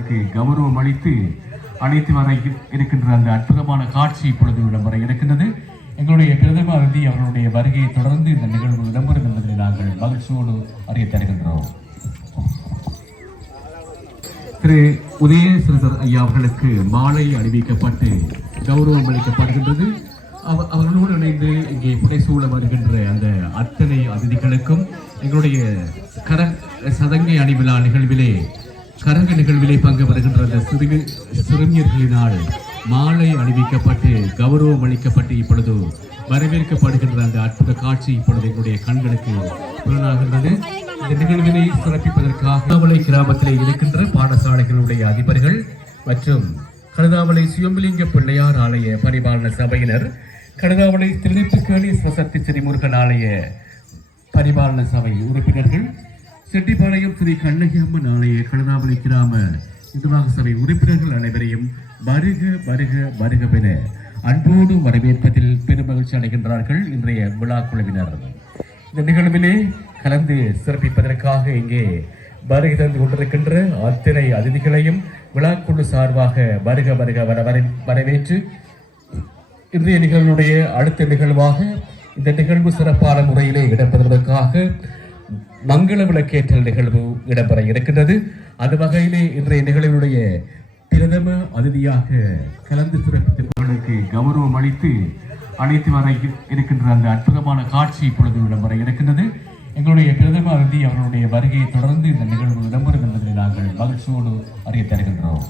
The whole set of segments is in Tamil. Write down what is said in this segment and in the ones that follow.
அவர்களுக்கு கௌரவம் அளித்து அழைத்து வர இருக்கின்ற அந்த அற்புதமான காட்சி இப்பொழுது இடம்பெற இருக்கின்றது. எங்களுடைய பிரதம அதிதி அவர்களுடைய வருகையை தொடர்ந்து இந்த நிகழ்வு இடம்பெறும் என்பதை நாங்கள் மகிழ்ச்சியோடு அறிய தருகின்றோம். திரு உதயசிறர் ஐயா அவர்களுக்கு மாலை அணிவிக்கப்பட்டு கௌரவம் அளிக்கப்படுகின்றது. அவர்களோடு இணைந்து இங்கே புடைசூழ வருகின்ற அந்த அத்தனை அதிதிகளுக்கும் எங்களுடைய சதங்கை அணிவிழா நிகழ்விலே கரங்க நிகழ்விலே பங்கு வருகின்ற அந்த சிறுமியர்களினால் மாலை அணிவிக்கப்பட்டு கௌரவம் அளிக்கப்பட்டு இப்பொழுது வரவேற்கப்படுகின்ற அந்த அற்புத காட்சி இப்பொழுது எங்களுடைய கண்களுக்கு புலனாகின்றது. இந்த நிகழ்வினை சிறப்பிப்பதற்காக கழுதாவளை கிராமத்திலே இருக்கின்ற பாடசாலைகளுடைய அதிபர்கள் மற்றும் கழுதாவளை சுயம்பலிங்க பிள்ளையார் ஆலய பரிபாலன சபையினர், கழுதாவளை திருநெற்றுக்கேணி சிவசக்தி ஸ்ரீமுருகன் ஆலய பரிபாலன சபை உறுப்பினர்கள், செட்டிப்பாளையம் ஸ்ரீ கண்ணகி அம்மன் ஆலய கழுதாவளை கிராம நிர்வாக சபை உறுப்பினர்கள் அனைவரையும் வருக வருக வருகவென அன்போடு வரவேற்பதில் பெருமகிழ்ச்சி அடைகின்றார்கள் இன்றைய விழா குழுவினர். இந்த நிகழ்விலே கலந்து சிறப்பிப்பதற்காக இங்கே வருகை தந்து கொண்டிருக்கின்ற அத்தனை அதிதிகளையும் விழாக்குழு சார்பாக வருக வருக வரவேற்று இன்றைய நிகழ்வுடைய அடுத்த நிகழ்வாக இந்த நிகழ்வு சிறப்பான முறையிலே இடம்பெறுவதற்காக மங்கள விளக்கேற்றல் நிகழ்வு இடம்பெற இருக்கின்றது. அது வகையிலே இன்றைய நிகழ்வுடைய பிரதம அதிதியாக கலந்து சிறப்பித்தவர்களுக்கு கௌரவம் அளித்து அழைத்து வர இருக்கின்ற அந்த அற்புதமான காட்சி இப்பொழுது இடம்பெற இருக்கின்றது. எங்களுடைய பிரதம அதிதி அவர்களுடைய வருகையை தொடர்ந்து இந்த நிகழ்வு இடம்பெறும் என்பதை நாங்கள் மகிழ்ச்சியோடு அறிய தருகின்றோம்.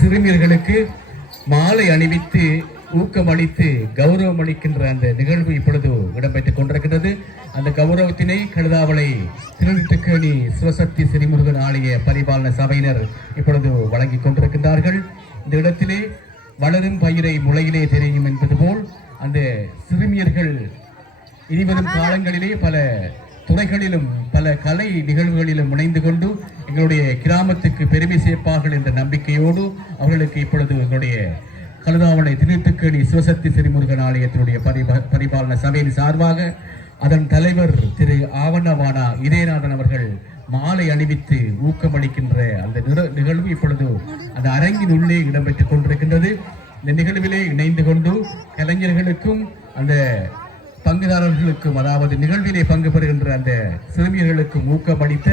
சிறுமியர்களுக்கு மாலை அணிவித்து ஊக்கமளித்து கௌரவம் அளிக்கின்ற அந்த நிகழ்வு இப்பொழுது இடம்பெற்றுக் கொண்டிருக்கின்றது. அந்த கௌரவத்தினை கழுதாவளை திருநெற்றுக்கேணி சிவசக்தி ஸ்ரீமுருகன் ஆலய பரிபாலன சபையினர் இப்பொழுது வழங்கிக் கொண்டிருக்கின்றார்கள். இந்த இடத்திலே வளரும் பயிரை முளையிலே தெரியும் என்பது போல் அந்த சிறுமியர்கள் இனிவரும் காலங்களிலே பல துறைகளிலும் பல கலை நிகழ்வுகளிலும் இணைந்து கொண்டு எங்களுடைய கிராமத்துக்கு பெருமை சேர்ப்பார்கள் என்ற நம்பிக்கையோடு அவர்களுக்கு இப்பொழுது எங்களுடைய கழுதாவளை திருநெற்றுக்கேணி சிவசக்தி ஸ்ரீமுருகன் ஆலயத்தினுடைய பரிபாலன சபையின் சார்பாக அதன் தலைவர் திரு ஆவண்ணவானா இதயநாதன் அவர்கள் மாலை அணிவித்து ஊக்கமளிக்கின்ற அந்த நிகழ்வு இப்பொழுது அந்த அரங்கின் உள்ளே இடம்பெற்றுக் கொண்டிருக்கின்றது. இந்த நிகழ்விலே இணைந்து கொண்டு கலைஞர்களுக்கும் அந்த பங்குதாரர்களுக்கும், அதாவது நிகழ்விலே பங்கு பெறுகின்ற அந்த சிறுமியர்களுக்கும் ஊக்கமளித்த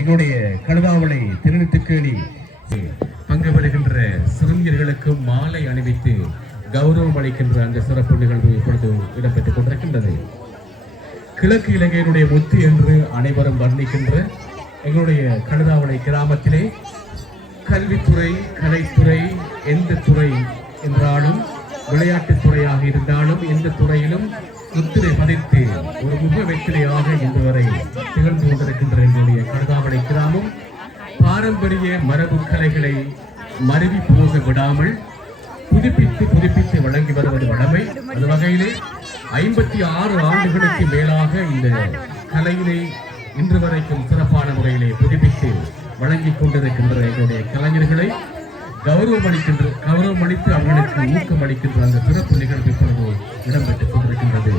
எங்களுடைய கழுதாவளை திருநெற்றுக்கேணி பங்கு பெறுகின்ற சிறுமியர்களுக்கும் மாலை அணிவித்து கௌரவம் அளிக்கின்ற அந்த சிறப்பு நிகழ்வு இப்பொழுது இடம்பெற்றுக் கொண்டிருக்கின்றது. கிழக்கு இலங்கையினுடைய முத்து என்று அனைவரும் வர்ணிக்கின்ற எங்களுடைய கழுதாவளை கிராமத்திலே கல்வித்துறை, கலைத்துறை, எந்த துறை என்றாலும், விளையாட்டுத் துறையாக இருந்தாலும் எந்த துறையிலும் முத்திரை பதித்து ஒரு முக வெற்றிலையாக இன்று வரை திகழ்ந்து கொண்டிருக்கின்ற எங்களுடைய கழுதாவளை கிராமம் பாரம்பரிய மரபு கலைகளை மருவி போக விடாமல் புதுப்பித்து வழங்கி வருவது வழமை. அந்த வகையிலே 56 ஆண்டுகளுக்கு மேலாக இந்த கலையினை இன்று வரைக்கும் சிறப்பான முறையிலே புதுப்பித்து வழங்கிக் கொண்டிருக்கின்ற எங்களுடைய கலைஞர்களை கௌரவம் அளித்து அவர்களுக்கு ஊக்கம் அளிக்கின்ற அந்த சிறப்பு நிகழ்வு இப்பொழுது இடம்பெற்றுக் கொண்டிருக்கின்றது.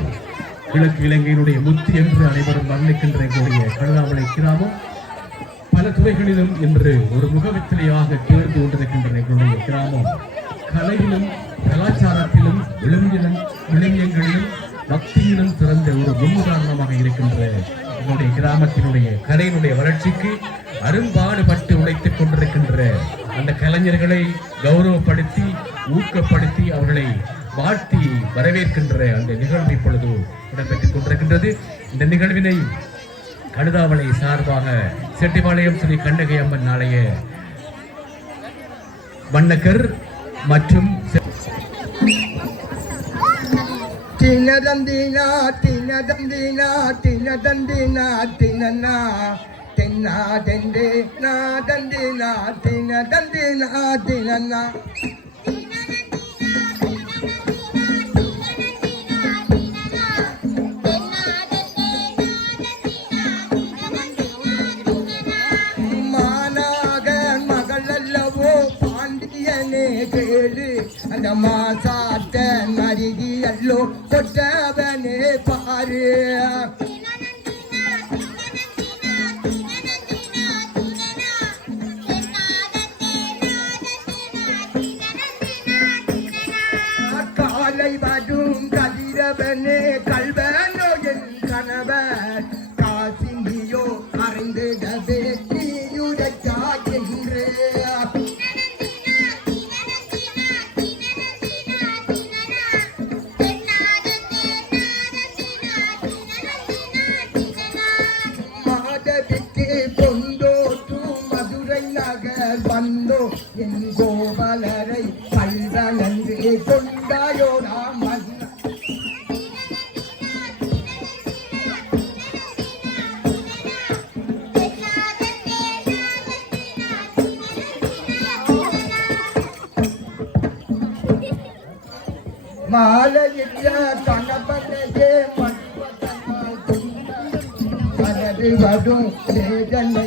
கிழக்கு இலங்கையினுடைய முத்து என்று அனைவரும் வர்ணிக்கின்ற எங்களுடைய கழுதாவளை கிராமம் பல துறைகளிலும் இன்று ஒரு முகவெற்றிலையாக தேர்ந்து கொண்டிருக்கின்ற எங்களுடைய கிராமம் கலையிலும் கலாச்சாரத்திலும் விழுமியங்களிலும் பக்தியிலும் சிறந்த ஒரு முன்னுதாரணமாக இருக்கின்ற எங்களுடைய கிராமத்தினுடைய கலையினுடைய வளர்ச்சிக்கு அரும்பாடுபட்டு உழைத்துக் கொண்டிருக்கின்ற அந்த கலைஞர்களை கௌரவப்படுத்தி ஊக்கப்படுத்தி அவர்களை வாழ்த்தி வரவேற்கின்ற அந்த நிகழ்வு இப்பொழுது இடம்பெற்றுக் கொண்டிருக்கின்றது. இந்த நிகழ்வினை கழுதாவளை சார்பாக செட்டிப்பாளையம் ஸ்ரீ கண்ணகி அம்மன் ஆலய வண்ணக்கர் மற்றும் அந்த மாசாட்ட மருகி அல்லோ கொட்டவனே பாரு இன்று மாதவிக்கு பொந்தோற்று மதுரை நகர் வந்தோ என் கோவலரை பல்வனன்று கொண்டாயோடா மன்ன மாலையிட்ட கணபனையே மண்பதனால் வரது வரும் வேதனை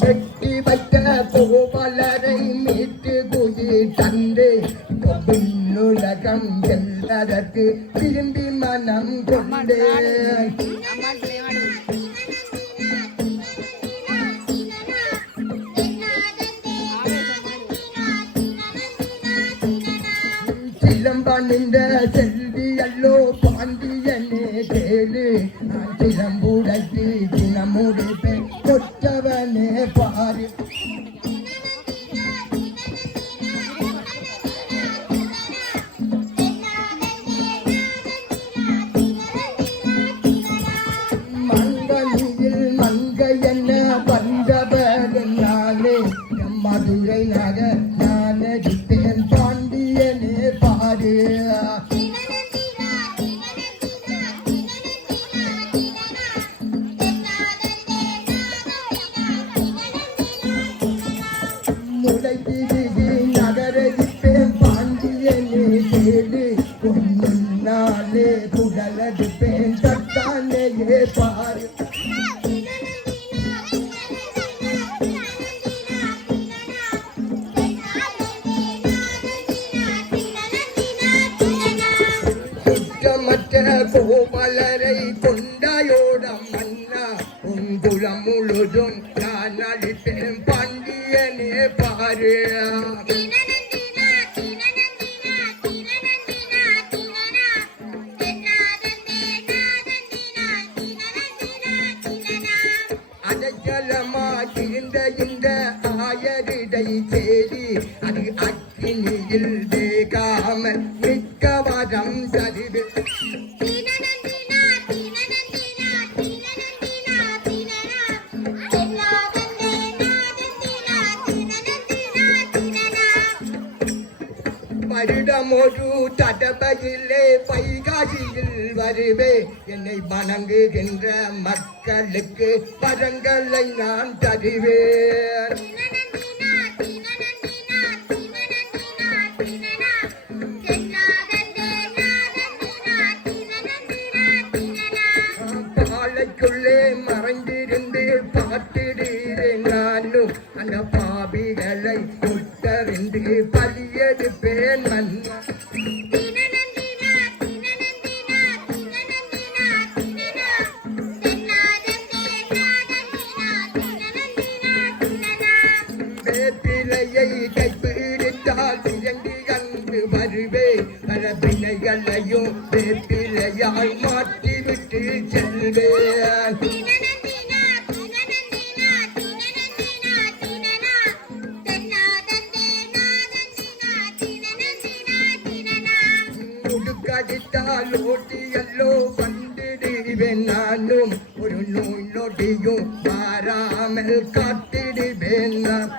வெட்டி வைத்த கோவலரை மீட்டு குயிர் தந்து உலகம் எல்லாதற்கு திரும்பி மனம் கொண்டே சிலம்பணிந்த செல்வி அல்லோ பாண்டியனே கேளு நான் சிலம்புடைத்து தினமுடிப்பேன் கொற்றவனே பாரு மதுரை நகர் நானடிப்பேன் பாண்டியனே பாரு முளைத்திருதி நகரடிப்பேன் பாண்டியனே கேடு பொன்னாலே புகழடிப்பேன் தட்டானேயே பாரு கோவலரை கொண்டாயோட மன்னா உங்குளம் முழுதும் நான் அளிப்பேன் பாண்டியனே பாரு அடைக்கலமாயிருந்த இந்த ஆயரிடை சேரி அது அக்கினியில் வேகாமல் மிக்க வரம் தருது வருடமொரு தடவையிலே வைகாசியில் வருவே என்னை வணங்குகின்ற மக்களுக்கு வரங்களை நான் தருவேன் பாலைக்குள்ளே மறைந்திருந்து பார்த்திடுகிறேன் நானும் அந்த பாவிகளை முத்தறிந்து பலியெடுப்பேன் மன்னா வேப்பிலையை கைப்பிடித்தால் இறங்கி கண்டு வருவே பல பிணைகளையும் வேப்பிலையால் மாற்றிவிட்டு செல்வேன் முடுக்கடித்தால் ஓட்டியல்லோ வந்திடுவேன் நானும் ஒரு நோய் நொடியும் மாறாமல் காத்திடுவேன் நான்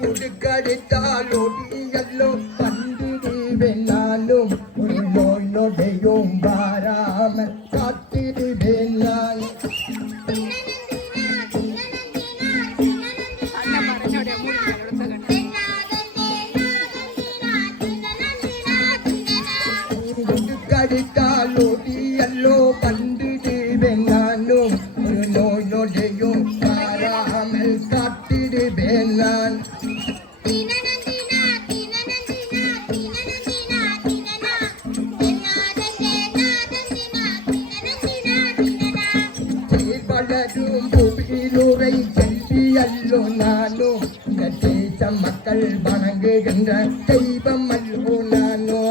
முடுக்கடித்தால் ஓட்டியல்லோ வந்திடுவேன் நானும் ஒரு நோய் நொடியும் மாறாமல் காத்திடுவேன் நான் கடித்தால் ஓடியல்லோ பண்டிடுவேன் நானும் ஒரு நோய் நொடியும் மாறாமல் காத்திடுவேன் நான் தெய்வம் அல்லோ நானோ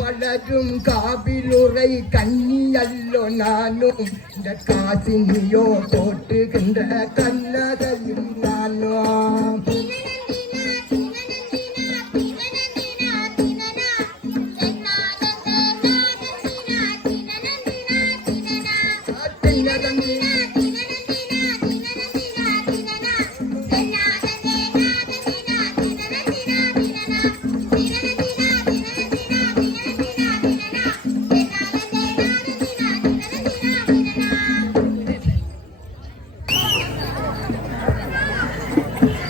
வளரும் காவிலுரை கண்ணி அல்லோ நானும் இந்த காசினியோ போட்டுகின்ற கண்ணகையும் நானோ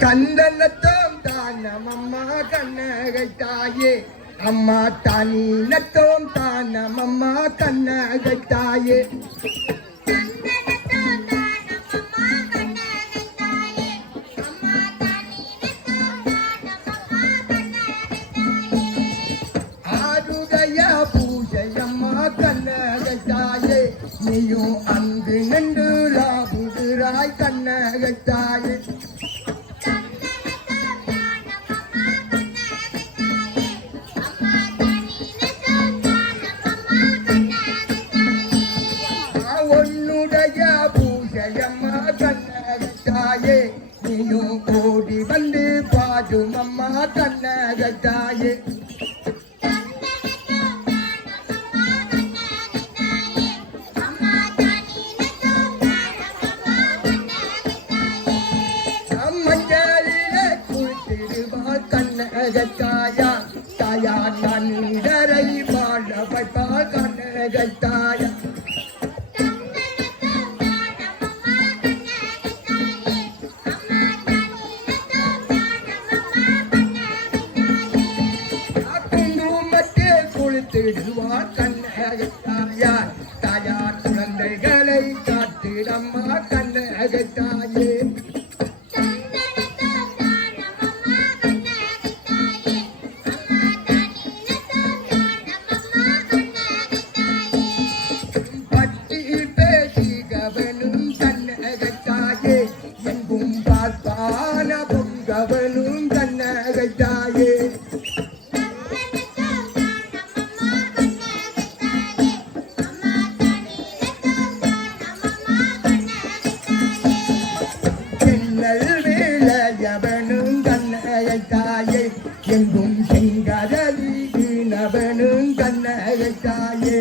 கண்ணனத்தோம் தானமம்மா கண்ணகை தாயே அம்மா தானீனத்தோம் தானமம்மா கண்ணகை தாயே ஆருடைய பூஜையம்மா கண்ணகை தாயே நீயும் அங்கு நின்று ராபுகிறாய் கண்ணகை தாயே உன்னுடைய பூஜையம்மா கண்ணகத்தாயே நீயும் ஓடி வந்து பாடும் அம்மா கண்ணகத்தாயே மஞ்சளிலே குளித்திடுவாள் கண்ணகத்தாயா தாயா நன்கரை வாழ வைப்பாள் கண்ணகத்தாயா குளித்திடுவார் கண்ணகத்தாயார் தாயார் குழந்தைகளை காத்திடம்மா கண்ணகத்தாயே பட்டி பேசி கவனும் கண்ணகத்தாயே எங்கும் பார்ப்பான பொங்கவனும் கண்ணகத்தாயே எவனும் கண்ணகத்தாயே எங்கும் செங்கடலி நவனும் கண்ணகத்தாயே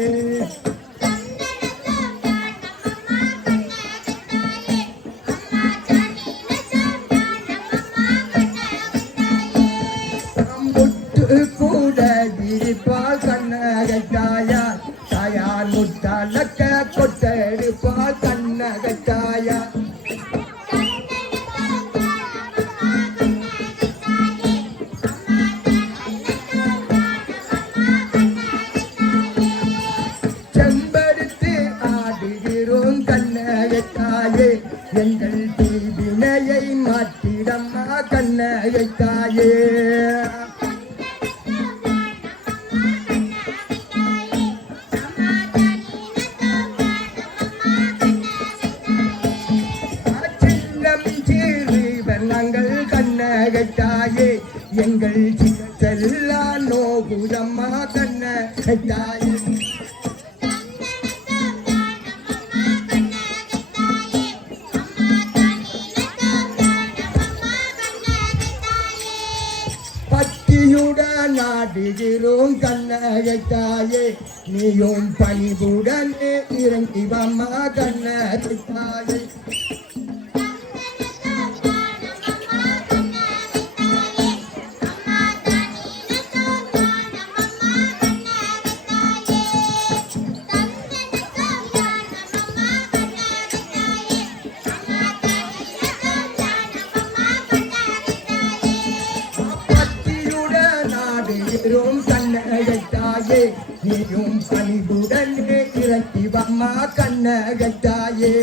முட்டு கூட விரிப்பால் கண்ணகத்தாயா தாயார் முட்டாளக்க கொட்டெடுப்பால் கண்ணகத்தாயா செம்படுத்து ஆடுகிறோம் கண்ணகத்தாயே எங்கள் தீவினையை மாற்றிடம்மா கண்ணகத்தாயே சின்னம் சீறி வெள்ளங்கள் கண்ணகத்தாயே எங்கள் சித்தல்லா நோகுதம்மா கண்ணகத்தாயே பக்தியுடன் நாடுகிறோம் கண்ணகத்தாயே நீயும் பணிவுடன் இறங்கி வம்மா கண்ணகத்தாயே கண்ணகத்தாயே நீயும் பணிவுடன் இறக்கி வம்மா கண்ணகத்தாயே